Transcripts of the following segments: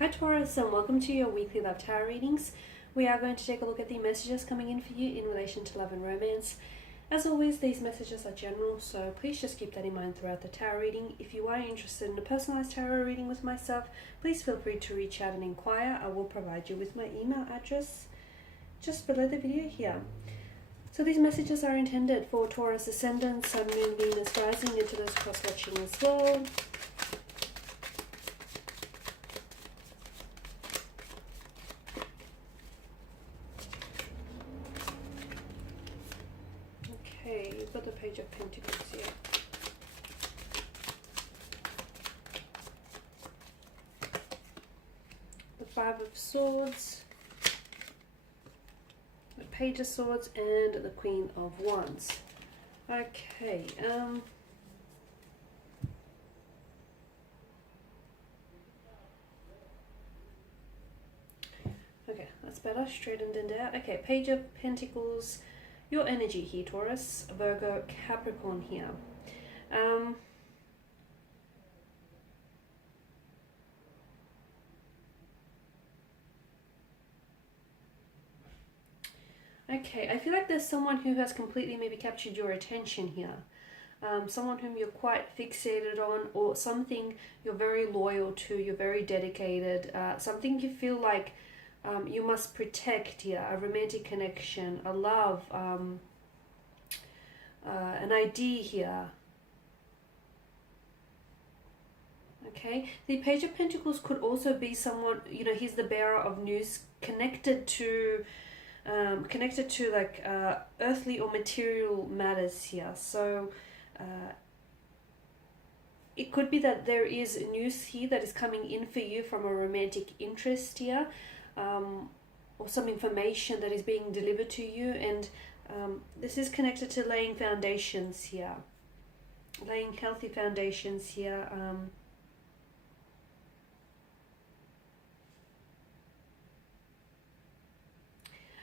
Hi Taurus, and welcome to your weekly love tarot readings. We are going to take a look at the messages coming in for you in relation to love and romance. As always, these messages are general, so please just keep that in mind throughout the tarot reading. If you are interested in a personalized tarot reading with myself, please feel free to reach out and inquire. I will provide you with my email address just below the video here. So these messages are intended for Taurus ascendant, Sun, Moon, Venus, rising, into those cross-watching as well. Okay, you've got the Page of Pentacles here. The Five of Swords, the Page of Swords, and the Queen of Wands. Okay, okay, that's better, straightened and out. Okay, Page of Pentacles, your energy here, Taurus, Virgo, Capricorn here. Okay, I feel like there's someone who has completely maybe captured your attention here. Someone whom you're quite fixated on, or something you're very loyal to, you're very dedicated, something you feel like you must protect here, a romantic connection, a love, an idea here. Okay, the Page of Pentacles could also be someone, you know, he's the bearer of news, connected to like earthly or material matters here. So it could be that there is news here that is coming in for you from a romantic interest here, or some information that is being delivered to you, and this is connected to laying foundations here, laying healthy foundations here.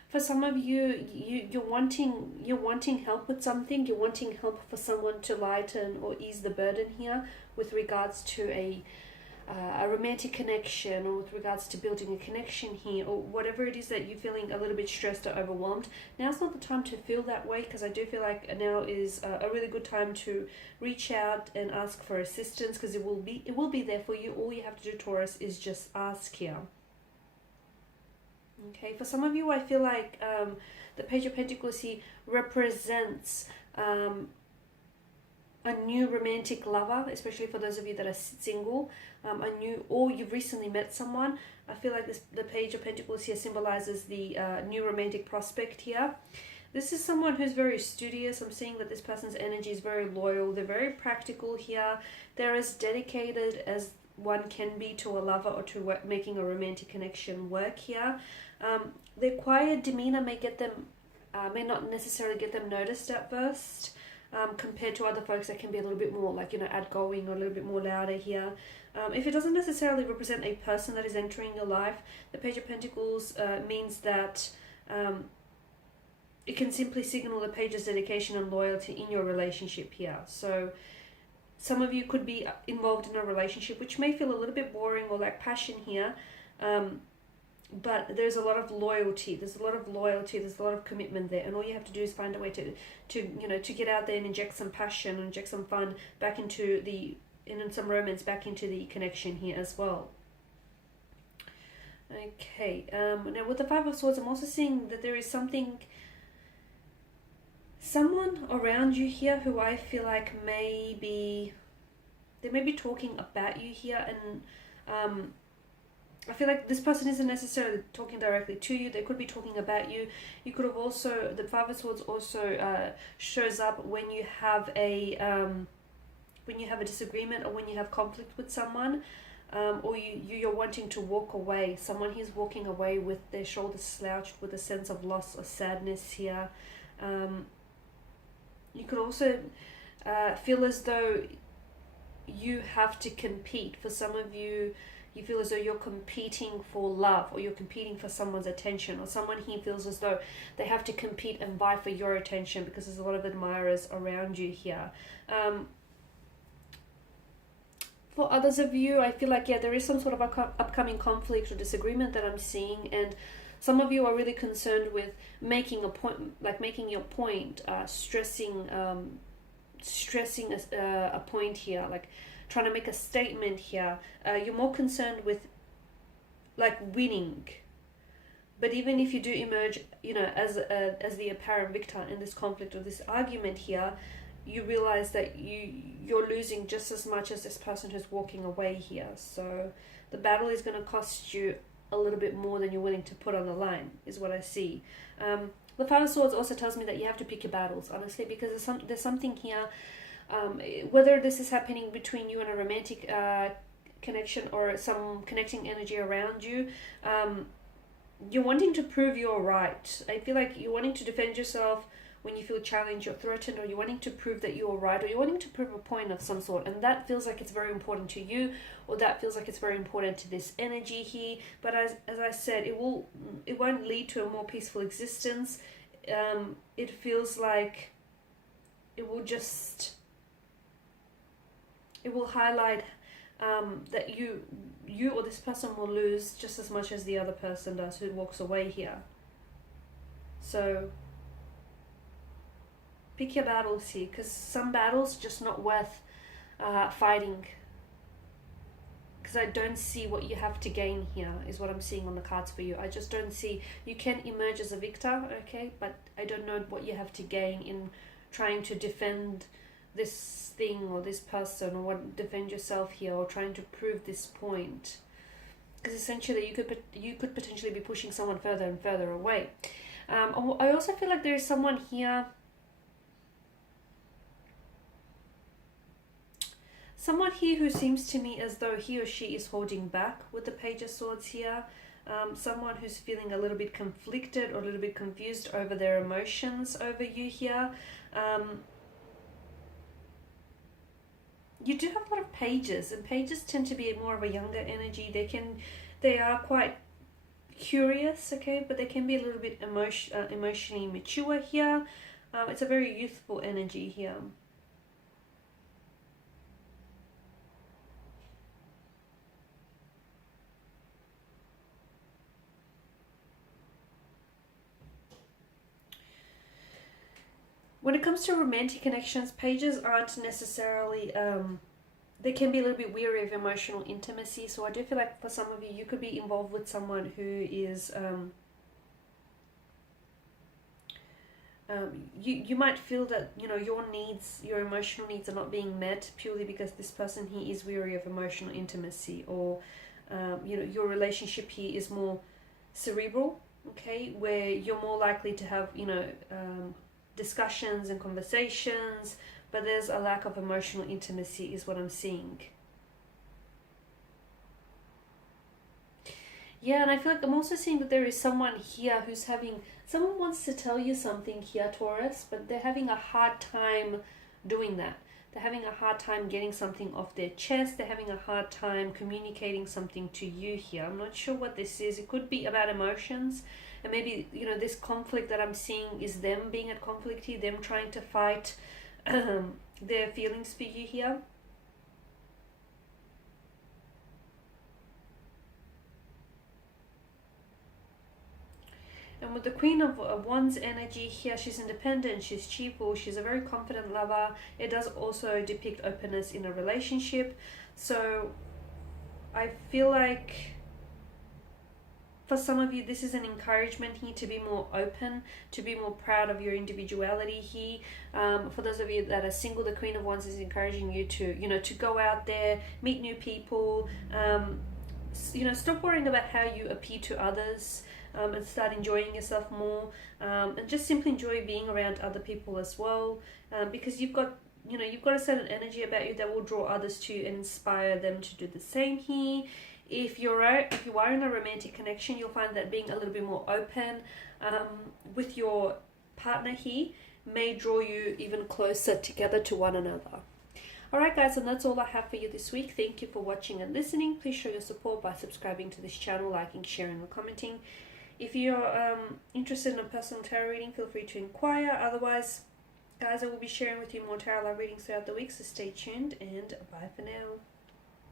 For some of you, you're wanting help with something. You're wanting help for someone to lighten or ease the burden here with regards to a romantic connection, or with regards to building a connection here, or whatever it is that you're feeling a little bit stressed or overwhelmed. Now's not the time to feel that way, because I do feel like now is a really good time to reach out and ask for assistance, because it will be there for you. All you have to do, Taurus, is just ask here. Okay, for some of you, I feel like the Page of Pentacles here represents a new romantic lover, especially for those of you that are single, or you've recently met someone. I feel like the Page of Pentacles here symbolizes the new romantic prospect here. This is someone who's very studious. I'm seeing that this person's energy is very loyal. They're very practical here. They're as dedicated as one can be to a lover, or to making a romantic connection work here. Their quiet demeanor may not necessarily get them noticed at first, compared to other folks that can be a little bit more, like, you know, outgoing or a little bit more louder here. If it doesn't necessarily represent a person that is entering your life, the Page of Pentacles means that it can simply signal the page's dedication and loyalty in your relationship here. So some of you could be involved in a relationship which may feel a little bit boring or lack passion here, but there's a lot of loyalty. There's a lot of commitment there, and all you have to do is find a way to get out there and inject some passion and inject some fun back into and some romance back into the connection here as well. Okay, now with the Five of Swords, I'm also seeing that there is someone around you here who I feel like they may be talking about you here, and I feel like this person isn't necessarily talking directly to you. They could be talking about you. You could have also, the Five of Swords also shows up when you have a disagreement, or when you have conflict with someone, or you're wanting to walk away. Someone who's walking away with their shoulders slouched, with a sense of loss or sadness here. You could also feel as though you have to compete. For some of you, you feel as though you're competing for love, or you're competing for someone's attention, or someone here feels as though they have to compete and vie for your attention, because there's a lot of admirers around you here. For others of you, I feel like, yeah, there is some sort of upcoming conflict or disagreement that I'm seeing, and some of you are really concerned with making a point, like making your point, stressing a point here, like trying to make a statement here. You're more concerned with like winning. But even if you do emerge, as the apparent victor in this conflict or this argument here, you realize that you're losing just as much as this person who's walking away here. So the battle is going to cost you a little bit more than you're willing to put on the line, is what I see. The Five of Swords also tells me that you have to pick your battles, honestly, because there's something here, whether this is happening between you and a romantic connection or some connecting energy around you, you're wanting to prove you're right. I feel like you're wanting to defend yourself when you feel challenged or threatened, or you're wanting to prove that you're right, or you're wanting to prove a point of some sort, and that feels like it's very important to you, or that feels like it's very important to this energy here. But as I said, it won't lead to a more peaceful existence. It feels like it will highlight that you or this person will lose just as much as the other person does who walks away here. So pick your battles here, because some battles just not worth fighting, because I don't see what you have to gain here, is what I'm seeing on the cards for you. I just don't see, you can emerge as a victor, okay, but I don't know what you have to gain in trying to defend this thing or this person, or defend yourself here, or trying to prove this point, because essentially you could potentially be pushing someone further and further away. I also feel like there is someone here, who seems to me as though he or she is holding back with the Page of Swords here. Someone who's feeling a little bit conflicted or a little bit confused over their emotions over you here. You do have a lot of pages, and pages tend to be more of a younger energy. They are quite curious, okay, but they can be a little bit emotionally mature here. It's a very youthful energy here. When it comes to romantic connections, pages aren't necessarily, they can be a little bit weary of emotional intimacy. So I do feel like for some of you, you could be involved with someone who is, you might feel that, your emotional needs are not being met purely because this person here is weary of emotional intimacy, or, your relationship here is more cerebral, okay, where you're more likely to have, discussions and conversations, but there's a lack of emotional intimacy is what I'm seeing. Yeah, and I feel like I'm also seeing that there is someone here someone wants to tell you something here, Taurus, but they're having a hard time doing that. They're having a hard time getting something off their chest. They're having a hard time communicating something to you here. I'm not sure what this is. It could be about emotions. And maybe, this conflict that I'm seeing is them being at conflict here, them trying to fight their feelings for you here. And with the Queen of Wands energy here, she's independent, she's cheerful, she's a very confident lover. It does also depict openness in a relationship. So I feel like for some of you, this is an encouragement here to be more open, to be more proud of your individuality here. For those of you that are single, the Queen of Wands is encouraging you to, to go out there, meet new people, stop worrying about how you appear to others, and start enjoying yourself more, and just simply enjoy being around other people as well, because you've got a certain energy about you that will draw others to you and inspire them to do the same here. If you are in a romantic connection, you'll find that being a little bit more open with your partner here may draw you even closer together to one another. Alright guys, and that's all I have for you this week. Thank you for watching and listening. Please show your support by subscribing to this channel, liking, sharing or commenting. If you're interested in a personal tarot reading, feel free to inquire. Otherwise, guys, I will be sharing with you more tarot readings throughout the week, so stay tuned and bye for now.